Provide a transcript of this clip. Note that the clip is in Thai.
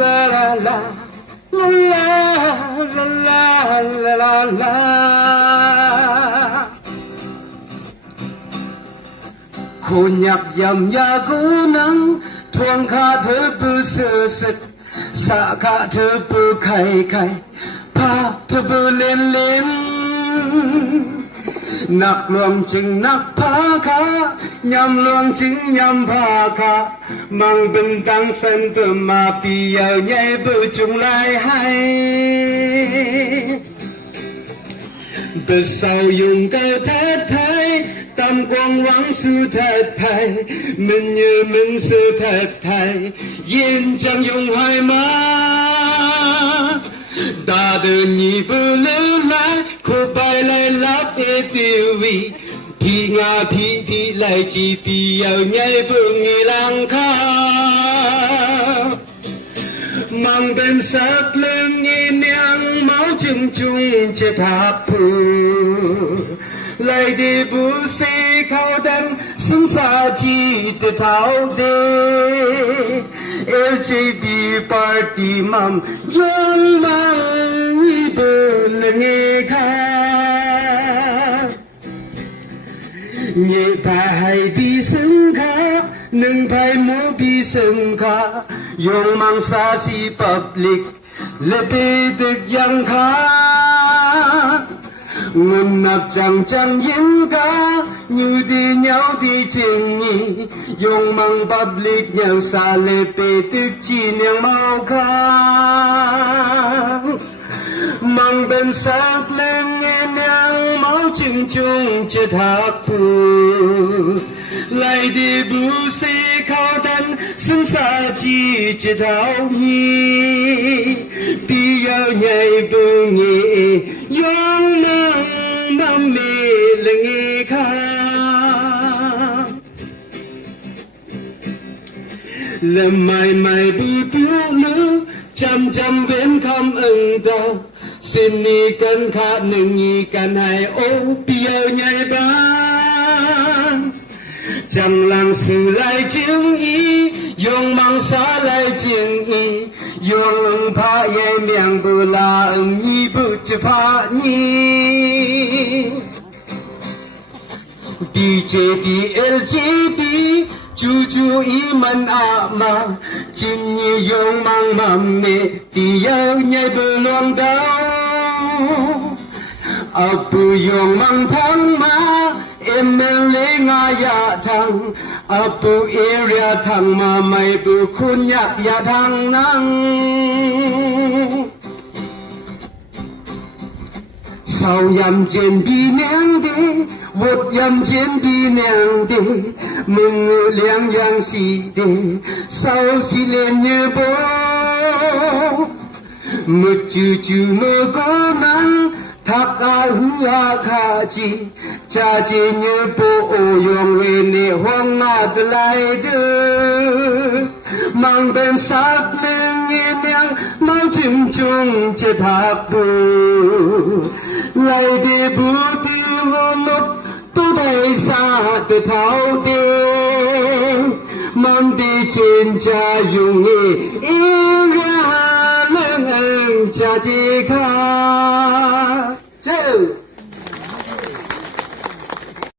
la la la la la la la la คุณอยากยำยากูนังทวงข้าเธอปื้อเสือสึกสะข้าเธอปื้อไข่ไข่พาเธอปื้อเล่นเล่นนักลวงจึงนักพาข้ายำลวงจึงยำพาข้ามังเป็นตังเส้นเปิ่มมาปีเยาใหญ่ปื้อจุงไล่ให้เปิดเสายุงเก่าแท้ไทยตำกวางหวังสู่แท้ไทยมันยืมมึงสู่แท้ไทยยินจังยุงหายมาตาเดินยีบลือไหลคู่ไปไล่ลับเอติวีพี่งาพี่ไล่จีปีเยาใหญ่บึงอีหลังคามังเป็นสักเรื่องยีเมียงเมาจุงจะทับผู้ไล่ดีบุษีเขาดันสังสาจีจะเท่าเด LGB Party มัมย้อนมาวิบุลเงค่ะเย่พาให้บีสังขาหนึ่งไพ่หมูบีสังขายงมังสาสีปับลิกและเปตึกยังขาเงินนับจังยิงกาอยู่ดีเหงาดีจริงยงมังปับลิกยังสาเลเปตึกจีนยังเมาขามังเป็นสักเล่งเงียงเมาจุงจะทักผู้ไล่ดีบุษีเขาดันสังสาจีจะเท่านี้ปีเยาใหญ่บึงเงียงนังน้ำเมลเงค่ะและไม่บูตูลือจำเว้นคำอึ้งเดาสิ้นนี้กันขาดหนึ่งยีกันให้โอปีเยาใหญ่บ้านจังหลังสื่อไล่จึงอียงมังสาไล่จึงอียงพาใหญ่เมียงบุลาอีบุจะพานีBJP LGB จูอีมันอามาจินยี่ยงมังมัมเมตีเยาใหญ่บุลวงดาวอาปุยงมังทั้งมาMLA งายาทังอาปุเอเรียทังมาไม่ปุคุณยักยาทังนังสาวยำเจนบีเนียงดีวดยำเจนบีเนียงดีมึงเลี้ยงยังสีดีสาวสิเลนเยบมึงจูมึงก็นังทักอาหัวขาจีจาจีเนื้อโปโอยงเวเนห้องมาตไลเดอมังเป็นสักเล่งเมียงมังจิมจุงจะทักดูไลเดบูตีหัวลบตัวได้สาตเท่าเดมันดีเจนจายุงอีราเลื่องจาจีขา